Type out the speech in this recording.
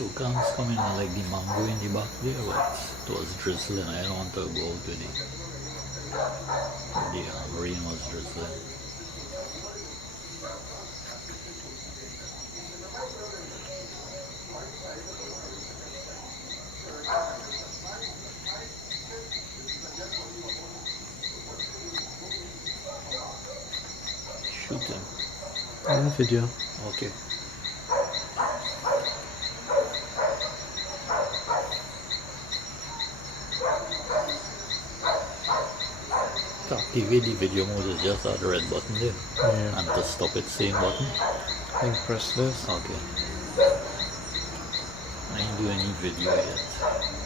Toucans coming out like the mango in the back there, but it was drizzling. I don't want to go out with it. The rain was drizzling. Shooting. Yeah, video. Okay. To activate the video mode is just that red button there. Yeah. And to stop it, same button. I think press this. Okay. I ain't do any video yet.